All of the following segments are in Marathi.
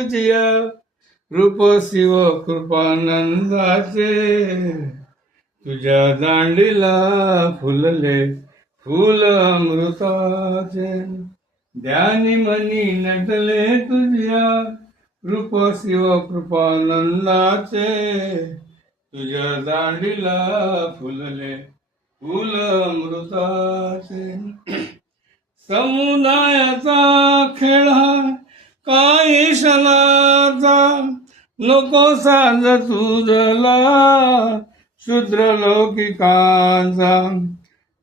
तुझिया रूप शिव कृपानंदाचे तुझ्या दांडीला फुलले फूल अमृताचे ध्यानी मनी नटले तुझ्या रूप शिव कृपानंदाचे तुझ्या दांडीला फुलले फूल अमृताचे समुदायाचा खेळ हा काही क्षणाचा नको साज तुझला शूद्र लौकिकांचा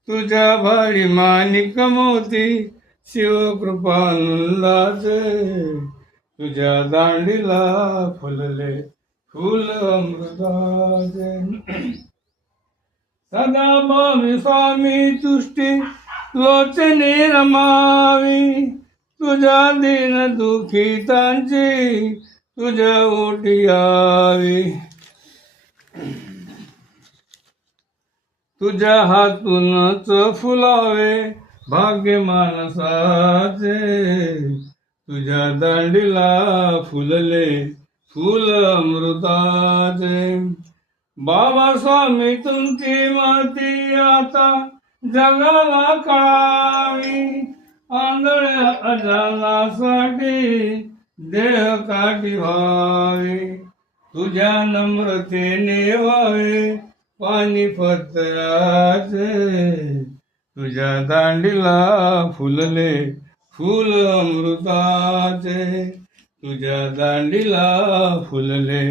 तुझ्या भारी माणिक मोती शिवकृपानंदाचे तुझ्या दांडीला फुलले फूल अमृताचे सदा भावी स्वामी तुष्टी लोचने रमावी तुझ्या दिन दुखितांची तुझ्या ओटी यावी तुझ्या हातूनच फुलावे भाग्य मानसाचे तुझ्या दांडीला फुलले फूल अमृताचे बाबा स्वामी तुमची माती आता जगाला कावी आंधळ्या अजानासाठी देह काठी व्हावे तुझ्या नम्रतेने व्हावे पाणी पत्राचे तुझ्या दांडीला फुलले फूल अमृताचे तुझ्या दांडीला फुलले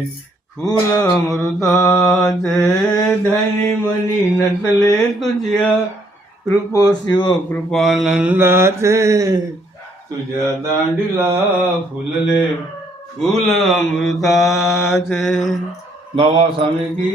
फूल अमृताचे ध्यानी मनी नटले तुझ्या रूप शिव कृपानंदाचे तुझ्या दांडीला फुलले फूल अमृताचे बाबा स्वामी की